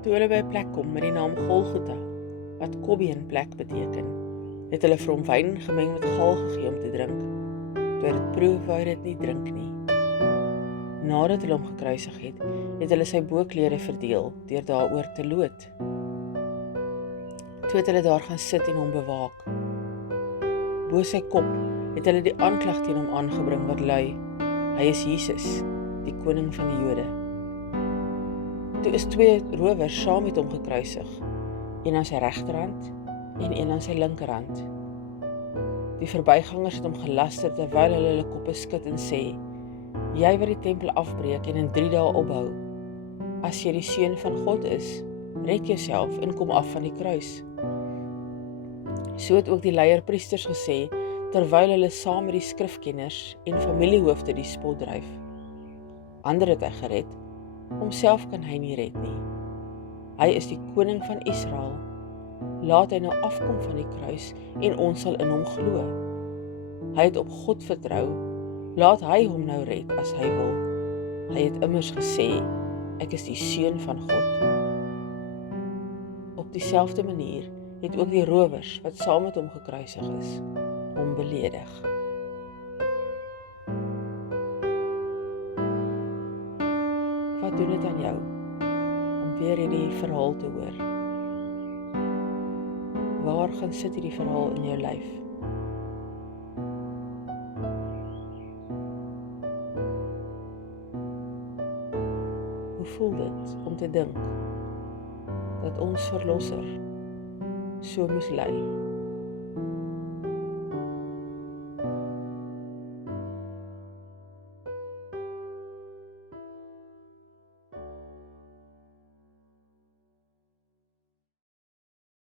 Toe hulle by 'n plek kom met die naam Golgotha, wat Kobbeen plek beteken, het hulle vir hom wyn gemeng met gaal gegee om te drink. Toe hy dit proe, wou hy dit nie drink nie. Nadat hulle hom gekruisig het hulle sy boklere verdeel deur daaroor te loot. Toe het hulle daar gaan sit en hom bewaak. Bo sy kop het hulle die aanklag teen hom aangebring wat lui: hy is Jesus, die koning van die Jode. Toe is 2 rowers saam met hom gekruisig, een aan sy regterhand en een aan sy linkerhand. Die verbygangers het hom gelaster terwyl hulle koppe skud en sê: jy wat die tempel afbreek en in 3 dae opbou, as jy die seun van God is, red jouself en kom af van die kruis. So het ook die leierpriesters gesê, terwyl hulle saam met die skrifkenners en familiehoofde die spot dryf. Ander het hy gered, homself kan hy nie red nie. Hy is die koning van Israel. Laat hy nou afkom van die kruis en ons sal in hom glo. Hy het op God vertrou, laat hy hom nou red as hy wil. Hy het immers gesê, ek is die seun van God. Op dieselfde manier het ook die rowers wat saam met hom gekruisig is, hom beledig. Wat doen dit aan jou om weer hierdie verhaal te hoor? Waar gaan sit hierdie verhaal in jou lyf? Hoe voel dit om te dink dat ons verlosser so moes ly?